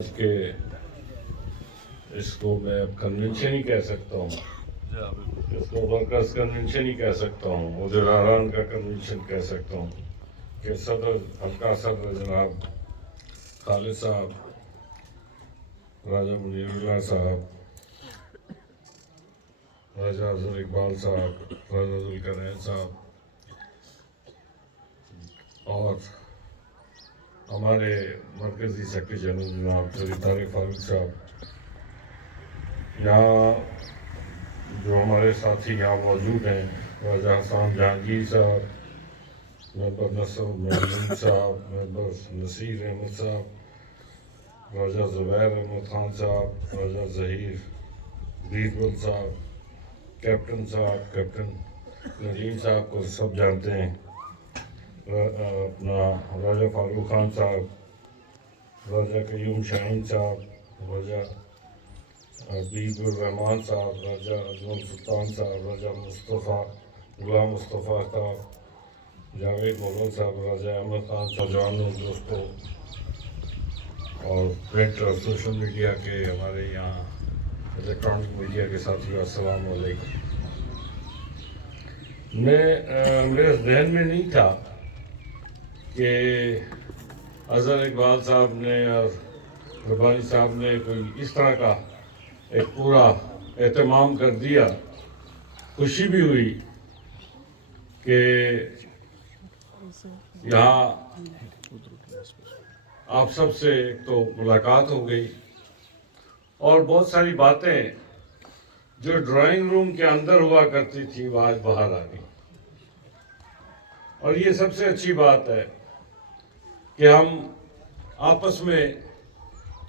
کہ اس کو میں کنونشن ہی کہہ سکتا ہوں، اس کو ورکرز کنونشن ہی کہہ سکتا ہوں، عہدیداران کا کنونشن کہہ سکتا ہوں کہ صدر حلقہ صدر جناب خالد صاحب، راجہ منیر اللہ صاحب، راجہ افضل اقبال صاحب، راجہ ذوالقرنین صاحب اور ہمارے مرکزی سیکرٹری جنرل جناب سید طارق فاروق صاحب، یہاں جو ہمارے ساتھی یہاں موجود ہیں، راجہ حسان جہانگیر صاحب، ممبر نصر محمود صاحب، ممبر نصیر احمد صاحب، راجہ زبیر احمد خان صاحب، راجہ ظہیر بیربل صاحب، کیپٹن صاحب، کیپٹن ندیم صاحب کو سب جانتے ہیں، اپنا راجہ فاروق خان صاحب، راجہ قیوم شاہین صاحب، راجہ عبید الرحمان صاحب، راجہ اجمل سلطان صاحب، راجہ مصطفیٰ غلام مصطفیٰ صاحب، جاوید مغل صاحب، راجہ احمد خان صاحب، جوانوں دوستوں اور پرنٹ اور سوشل میڈیا کے ہمارے یہاں الیکٹرانک میڈیا کے ساتھیوں، السلام علیکم۔ میرے ذہن میں نہیں تھا کہ اظہر اقبال صاحب نے اور ربانی صاحب نے کوئی اس طرح کا ایک پورا اہتمام کر دیا۔ خوشی بھی ہوئی کہ یہاں آپ سب سے ایک تو ملاقات ہو گئی اور بہت ساری باتیں جو ڈرائنگ روم کے اندر ہوا کرتی تھی وہ آج باہر آ گئی، اور یہ سب سے اچھی بات ہے کہ ہم آپس میں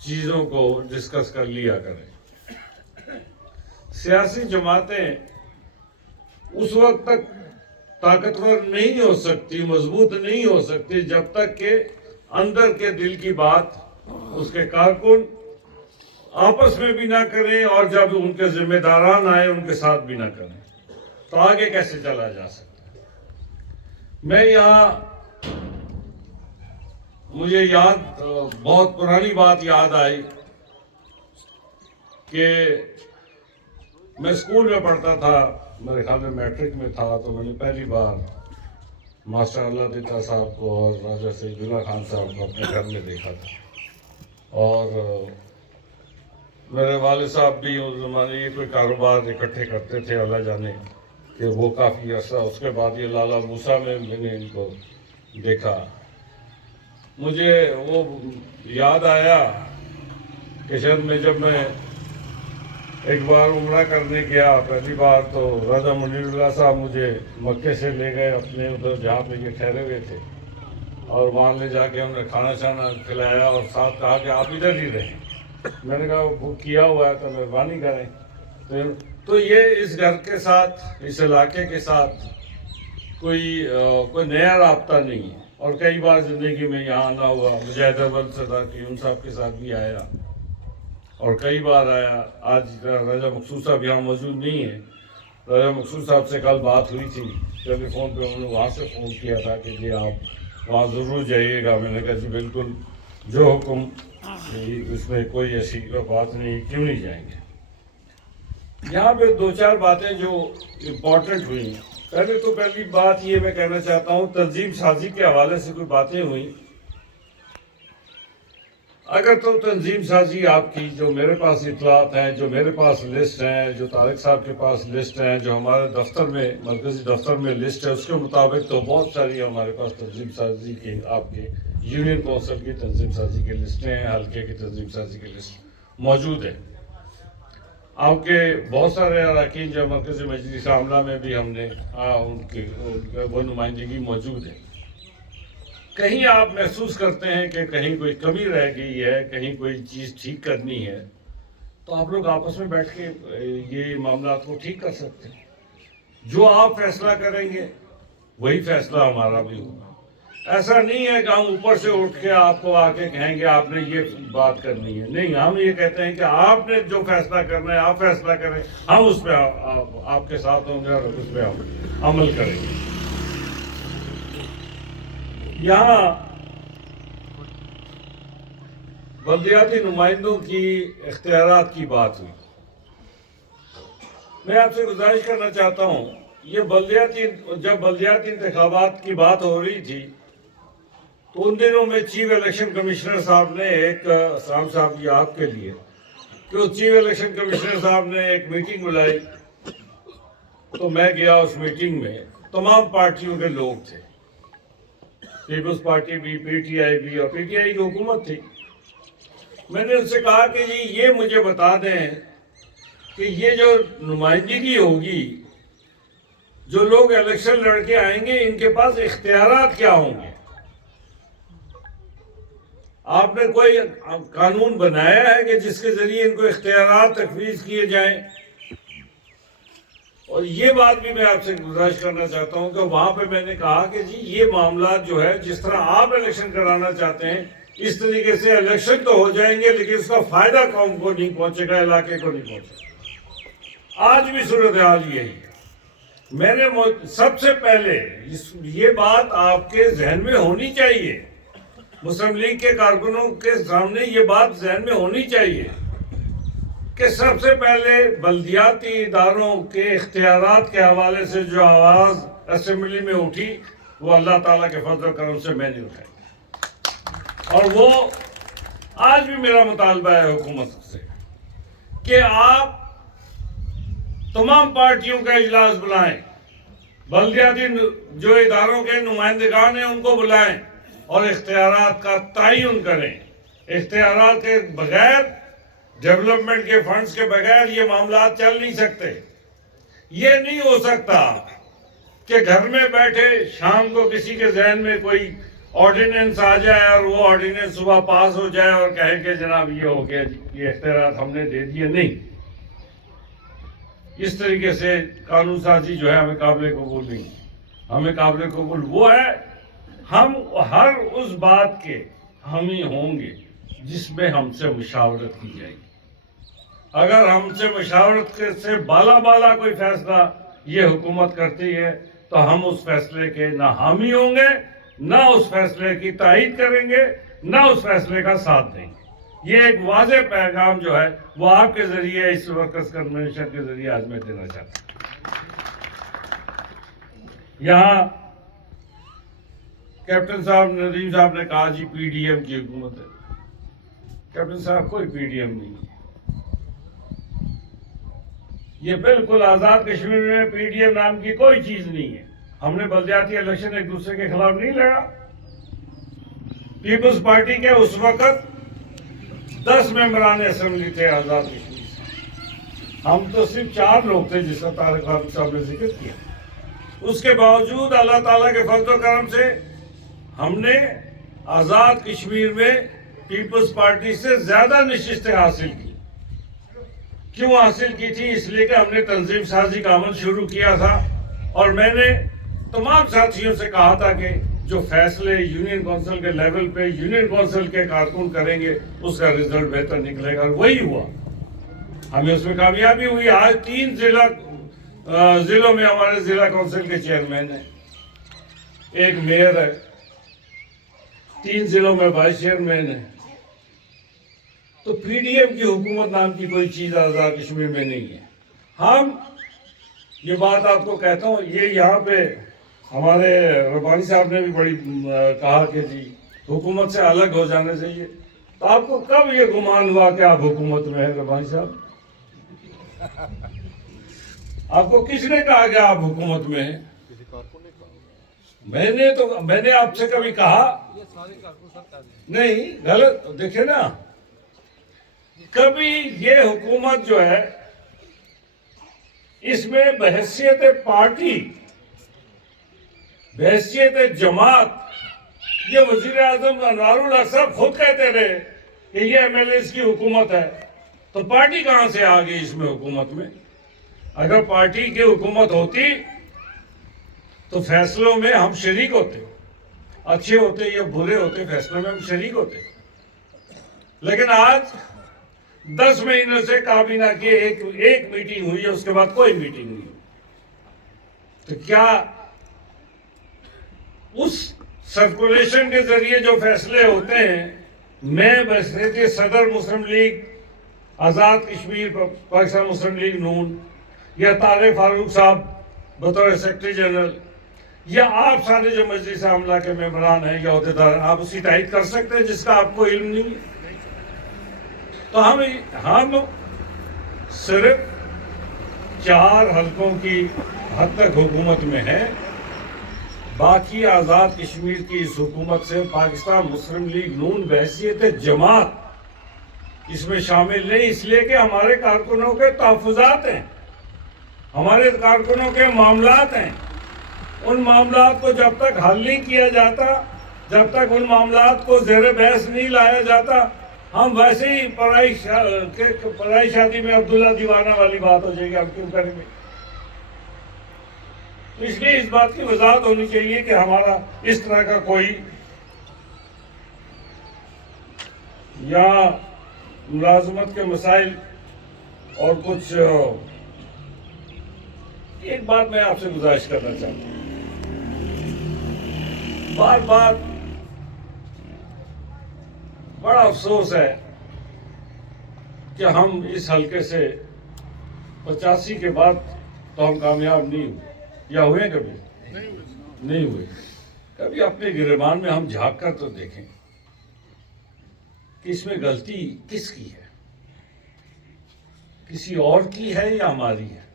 چیزوں کو ڈسکس کر لیا کریں۔ سیاسی جماعتیں اس وقت تک طاقتور نہیں ہو سکتی، مضبوط نہیں ہو سکتی جب تک کہ اندر کے دل کی بات اس کے کارکن آپس میں بھی نہ کریں، اور جب ان کے ذمہ داران آئے ان کے ساتھ بھی نہ کریں، تو آگے کیسے چلا جا سکتا ہے۔ میں یہاں مجھے یاد بہت پرانی بات یاد آئی کہ میں اسکول میں پڑھتا تھا، میرے خیال میں میٹرک میں تھا، تو میں نے پہلی بار ماسٹر اللہ دیتا صاحب کو اور راجہ سید اللہ خان صاحب کو اپنے گھر میں دیکھا تھا، اور میرے والد صاحب بھی اس زمانے یہ کوئی کاروبار اکٹھے کرتے تھے، اللہ جانے کہ وہ کافی عرصہ، اس کے بعد یہ لالا موسیٰ میں نے ان کو دیکھا۔ مجھے وہ یاد آیا کہ شاید جب میں ایک بار عمرہ کرنے گیا پہلی بار، تو راجہ منیر اللہ صاحب مجھے مکے سے لے گئے اپنے ادھر جہاں پہ یہ ٹھہرے ہوئے تھے، اور وہاں لے جا کے انہوں نے کھانا شانا کھلایا اور ساتھ کہا کہ آپ ادھر ہی رہیں۔ میں نے کہا وہ بک کیا ہوا ہے تو مہربانی کریں۔ تو یہ اس گھر کے ساتھ، اس علاقے کے ساتھ کوئی نیا رابطہ نہیں ہے، اور کئی بار زندگی میں یہاں آنا ہوا، مجاہد اول سردار قیوم صاحب کے ساتھ بھی آیا اور کئی بار آیا۔ آج راجہ مقصود صاحب یہاں موجود نہیں ہیں، راجہ مقصود صاحب سے کل بات ہوئی تھی ٹیلی فون پہ، انہوں نے وہاں سے فون کیا تھا کہ جی آپ وہاں ضرور جائیے گا۔ میں نے کہا جی بالکل، جو حکم، اس میں کوئی ایسی بات نہیں، کیوں نہیں جائیں گے۔ یہاں پہ دو چار باتیں جو امپورٹنٹ ہوئی ہیں۔ پہلی بات یہ میں کہنا چاہتا ہوں، تنظیم سازی کے حوالے سے کوئی باتیں ہوئیں۔ اگر تو تنظیم سازی آپ کی، جو میرے پاس اطلاعات ہیں، جو میرے پاس لسٹ ہیں، جو طارق صاحب کے پاس لسٹ ہیں، جو ہمارے دفتر میں، مرکزی دفتر میں لسٹ ہے، اس کے مطابق تو بہت ساری ہمارے پاس تنظیم سازی کی، آپ کے یونین کونسل کی تنظیم سازی کی لسٹیں ہیں، حلقے کی تنظیم سازی کی لسٹ موجود ہے۔ آپ کے بہت سارے اراکین جو مرکزی مجلس عاملہ میں بھی ہم نے ان کی وہ نمائندگی موجود ہے۔ کہیں آپ محسوس کرتے ہیں کہ کہیں کوئی کمی رہ گئی ہے، کہیں کوئی چیز ٹھیک کرنی ہے، تو آپ لوگ آپس میں بیٹھ کے یہ معاملات کو ٹھیک کر سکتے ہیں۔ جو آپ فیصلہ کریں گے وہی فیصلہ ہمارا بھی ہوگا۔ ایسا نہیں ہے کہ ہم اوپر سے اٹھ کے آپ کو آ کے کہیں گے آپ نے یہ بات کرنی ہے، نہیں، ہم یہ کہتے ہیں کہ آپ نے جو فیصلہ کرنا ہے آپ فیصلہ کریں، ہم اس پہ آپ کے ساتھ ہوں گے اور اس پہ ہم عمل کریں گے۔ یہاں بلدیاتی نمائندوں کی اختیارات کی بات ہوئی. میں آپ سے گزارش کرنا چاہتا ہوں، جب بلدیاتی انتخابات کی بات ہو رہی تھی تو ان دنوں میں چیف الیکشن کمشنر صاحب نے ایک اسلام صاحب یہ آپ کے لیے کہ چیف الیکشن کمشنر صاحب نے ایک میٹنگ بلائی. تو میں گیا اس میٹنگ میں، تمام پارٹیوں کے لوگ تھے، پیپلز پارٹی بھی، پی ٹی آئی بھی، اور پی ٹی آئی کی حکومت تھی. میں نے ان سے کہا کہ جی یہ مجھے بتا دیں کہ یہ جو نمائندگی ہوگی، جو لوگ الیکشن لڑ کے آئیں گے، ان کے پاس اختیارات کیا ہوں گے؟ آپ نے کوئی قانون بنایا ہے کہ جس کے ذریعے ان کو اختیارات تفویض کیے جائیں؟ اور یہ بات بھی میں آپ سے گزارش کرنا چاہتا ہوں کہ وہاں پہ میں نے کہا کہ جی یہ معاملات جو ہے، جس طرح آپ الیکشن کرانا چاہتے ہیں اس طریقے سے الیکشن تو ہو جائیں گے، لیکن اس کا فائدہ قوم کو نہیں پہنچے گا، علاقے کو نہیں پہنچے گا. آج بھی صورتحال یہی ہے. میں نے سب سے پہلے یہ بات آپ کے ذہن میں ہونی چاہیے، مسلم لیگ کے کارکنوں کے سامنے یہ بات ذہن میں ہونی چاہیے کہ سب سے پہلے بلدیاتی اداروں کے اختیارات کے حوالے سے جو آواز اسمبلی میں اٹھی، وہ اللہ تعالیٰ کے فضل و کرم سے میں نے اٹھائی. اور وہ آج بھی میرا مطالبہ ہے حکومت سے کہ آپ تمام پارٹیوں کا اجلاس بلائیں، بلدیاتی جو اداروں کے نمائندگان ہیں ان کو بلائیں اور اختیارات کا تعین کریں. اختیارات کے بغیر، ڈیولپمنٹ کے فنڈز کے بغیر یہ معاملات چل نہیں سکتے. یہ نہیں ہو سکتا کہ گھر میں بیٹھے شام کو کسی کے ذہن میں کوئی آرڈیننس آ جائے اور وہ آرڈیننس صبح پاس ہو جائے اور کہے کہ جناب یہ ہو گیا، یہ اختیارات ہم نے دے دیے. نہیں، اس طریقے سے قانون سازی جو ہے ہمیں قابل قبول نہیں. ہمیں قابل قبول وہ ہے، ہم ہر اس بات کے حامی ہوں گے جس میں ہم سے مشاورت کی جائے گی. اگر ہم سے مشاورت سے بالا کوئی فیصلہ یہ حکومت کرتی ہے تو ہم اس فیصلے کے نہ حامی ہوں گے، نہ اس فیصلے کی تائید کریں گے، نہ اس فیصلے کا ساتھ دیں گے. یہ ایک واضح پیغام جو ہے وہ آپ کے ذریعے، اس ورکرز کنونشن کے ذریعے آج میں دینا چاہتا ہوں. یہاں کیپٹن صاحب ندیم صاحب نے کہا جی پی ڈی ایم کی حکومت ہے. کیپٹن صاحب کوئی پی ڈی ایم نہیں ہے. یہ بالکل آزاد کشمیر میں پی ڈی ایم نام کی کوئی چیز نہیں ہے. ہم نے بلدیاتی الیکشن ایک دوسرے کے خلاف نہیں لڑا. پیپلز پارٹی کے اس وقت 10 ممبران اسمبلی تھے آزاد کشمیر سے. ہم تو صرف 4 لوگ تھے جس کا طارق خالد صاحب نے ذکر کیا. اس کے باوجود اللہ تعالیٰ کے فضل و کرم سے ہم نے آزاد کشمیر میں پیپلز پارٹی سے زیادہ نشستیں حاصل کی. کیوں حاصل کی تھی؟ اس لیے کہ ہم نے تنظیم سازی کا عمل شروع کیا تھا اور میں نے تمام ساتھیوں سے کہا تھا کہ جو فیصلے یونین کونسل کے لیول پہ یونین کونسل کے کارکن کریں گے اس کا رزلٹ بہتر نکلے گا. اور وہی ہوا، ہمیں اس میں کامیابی ہوئی. آج 3 ضلعوں میں ہمارے ضلع کونسل کے چیئرمین ہیں، ایک میئر ہے، 3 ضلعوں میں وائس چیئرمین ہے. تو پی ڈی ایم کی حکومت نام کی کوئی چیز آزاد کشمیر میں نہیں ہے. ہم یہ بات آپ کو کہتا ہوں، یہ یہاں پہ ہمارے ربانی صاحب نے بھی بڑی کہا کہ جی حکومت سے الگ ہو جانا چاہیے. تو آپ کو کب یہ گمان ہوا کہ آپ حکومت میں ہیں ربانی صاحب؟ آپ کو کس نے کہا کہ آپ حکومت میں ہیں؟ میں نے آپ سے کبھی کہا نہیں. غلط دیکھیں نا، کبھی یہ حکومت جو ہے اس میں بحیثیت پارٹی، بحیثیت جماعت، یہ وزیر اعظم انوار الحق صاحب خود کہتے رہے کہ یہ ایم ایل ایز کی حکومت ہے. تو پارٹی کہاں سے آ گئی اس میں حکومت میں؟ اگر پارٹی کی حکومت ہوتی تو فیصلوں میں ہم شریک ہوتے، اچھے ہوتے یا برے ہوتے، فیصلوں میں ہم شریک ہوتے. لیکن آج 10 مہینوں سے کابینہ کی ایک میٹنگ ہوئی ہے، اس کے بعد کوئی میٹنگ نہیں. تو کیا اس سرکولیشن کے ذریعے جو فیصلے ہوتے ہیں میں بحیثیت صدر مسلم لیگ آزاد کشمیر پاکستان مسلم لیگ نون، یا طارق فاروق صاحب بطور سیکرٹری جنرل، یا آپ سارے جو مجلس عاملہ کے ممبران ہیں یا عہدیدار ہیں، آپ اسی تائید کر سکتے ہیں جس کا آپ کو علم نہیں ہے؟ تو ہم صرف 4 حلقوں کی حد تک حکومت میں ہیں، باقی آزاد کشمیر کی اس حکومت سے پاکستان مسلم لیگ نون بحیثیت جماعت اس میں شامل نہیں، اس لیے کہ ہمارے کارکنوں کے تحفظات ہیں، ہمارے کارکنوں کے معاملات ہیں۔ ان معاملات کو جب تک حل نہیں کیا جاتا، جب تک ان معاملات کو زیر بحث نہیں لایا جاتا، ہم ویسے ہی پرائی شادی میں عبداللہ دیوانہ والی بات ہو جائے گی، ہم کیوں کریں گے؟ تو اس لیے اس بات کی وضاحت ہونی چاہیے کہ ہمارا اس طرح کا کوئی یا ملازمت کے مسائل اور کچھ۔ ایک بات میں آپ سے گزارش کرنا چاہتا ہوں، بار بار بڑا افسوس ہے کہ ہم اس حلقے سے 85 کے بعد تو ہم کامیاب نہیں ہوئے، یا ہوئے کبھی نہیں ہوئے۔ کبھی اپنے گریبان میں ہم جھانک کر تو دیکھیں کہ اس میں غلطی کس کی ہے، کسی اور کی ہے یا ہماری ہے؟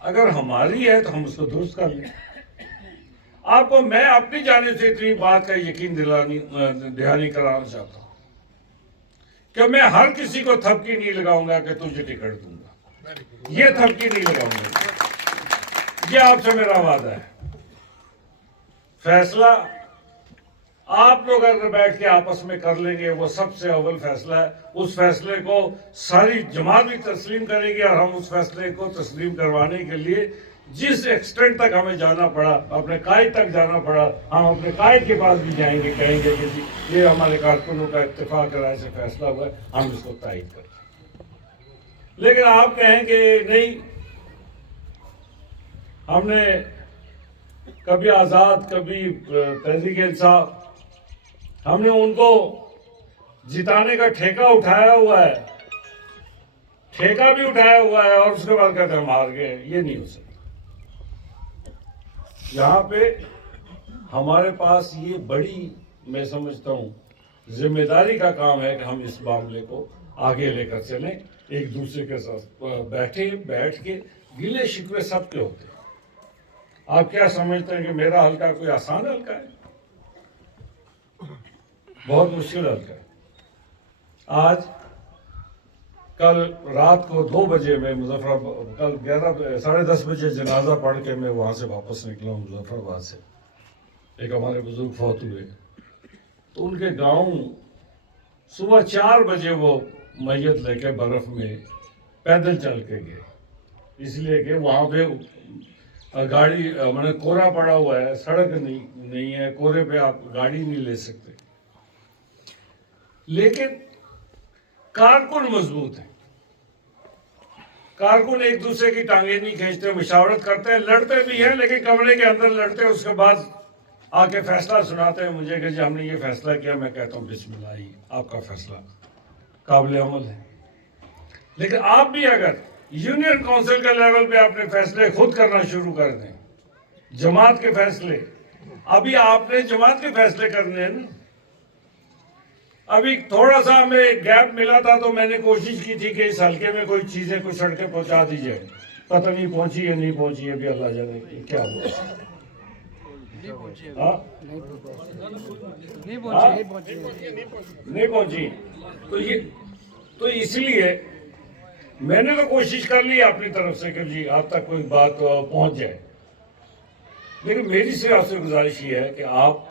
اگر ہماری ہے تو ہم اس کو درست کر لیں۔ آپ کو میں اپنی جانب سے اتنی بات کا یقین دہانی کرانا چاہتا ہوں کہ میں ہر کسی کو تھپکی نہیں لگاؤں گا کہ تجھے ٹکٹ دوں گا، یہ تھپکی نہیں لگاؤں گا، یہ آپ سے میرا وعدہ ہے۔ فیصلہ آپ لوگ اگر بیٹھ کے آپس میں کر لیں گے، وہ سب سے اول فیصلہ ہے، اس فیصلے کو ساری جماعت بھی تسلیم کرے گی، اور ہم اس فیصلے کو تسلیم کروانے کے لیے جس ایکسٹینٹ تک ہمیں جانا پڑا، اپنے قائد تک جانا پڑا، ہم اپنے قائد کے پاس بھی جائیں گے، کہیں گے کہ جی یہ ہمارے کارکنوں کا اتفاق رائے سے فیصلہ ہوا ہے، ہم اس کو تائید کریں۔ لیکن آپ کہیں کہ نہیں، ہم نے کبھی آزاد، کبھی تحریک انصاف، ہم نے ان کو جتانے کا ٹھیکہ اٹھایا ہوا ہے، ٹھیکہ بھی اٹھایا ہوا ہے، اور اس کے بعد کہتے ہیں ہم ہار گئے۔ یہ نہیں ہو سکتا۔ یہاں پہ ہمارے پاس یہ بڑی، میں سمجھتا ہوں، ذمہ داری کا کام ہے کہ ہم اس معاملے کو آگے لے کر چلیں، ایک دوسرے کے ساتھ بیٹھ کے گلے شکوے سب کے ہوتے ہیں۔ آپ کیا سمجھتے ہیں کہ میرا حلقہ کوئی آسان حلقہ ہے؟ بہت مشکل حلقہ ہے۔ کل رات کو 2 بجے میں کل 10:30 بجے جنازہ پڑھ کے میں وہاں سے واپس نکلا ہوں، مظفر آباد سے۔ ایک ہمارے بزرگ فوت ہوئے، تو ان کے گاؤں صبح 4 بجے وہ میت لے کے برف میں پیدل چل کے گئے، اس لیے کہ وہاں پہ گاڑی کورا پڑا ہوا ہے، سڑک نہیں ہے، کورے پہ آپ گاڑی نہیں لے سکتے۔ لیکن کارکن مضبوط ہیں، کارکن ایک دوسرے کی ٹانگیں نہیں کھینچتے، مشاورت کرتے ہیں، لڑتے بھی ہیں، لیکن کمرے کے اندر لڑتے ہیں، اس کے بعد آ کے فیصلہ سناتے ہیں مجھے کہ جی ہم نے یہ فیصلہ کیا۔ میں کہتا ہوں بسم اللہ، آپ کا فیصلہ قابل عمل ہے۔ لیکن آپ بھی اگر یونین کونسل کے لیول پہ اپنے فیصلے خود کرنا شروع کر دیں، جماعت کے فیصلے، ابھی آپ نے جماعت کے فیصلے کرنے ہیں نا۔ ابھی تھوڑا سا ہمیں گیپ ملا تھا تو میں نے کوشش کی تھی کہ اس حلقے میں کوئی چیزیں، کچھ سڑکیں پہنچا دی جائے، پتہ نہیں پہنچی یا نہیں پہنچی، ابھی اللہ جانے کیا ہوا۔ نہیں پہنچی، تو اس لیے میں نے تو کوشش کر لی اپنی طرف سے کہ جی آپ تک کوئی بات پہنچ جائے، لیکن میری سے آپ سے گزارش یہ ہے کہ آپ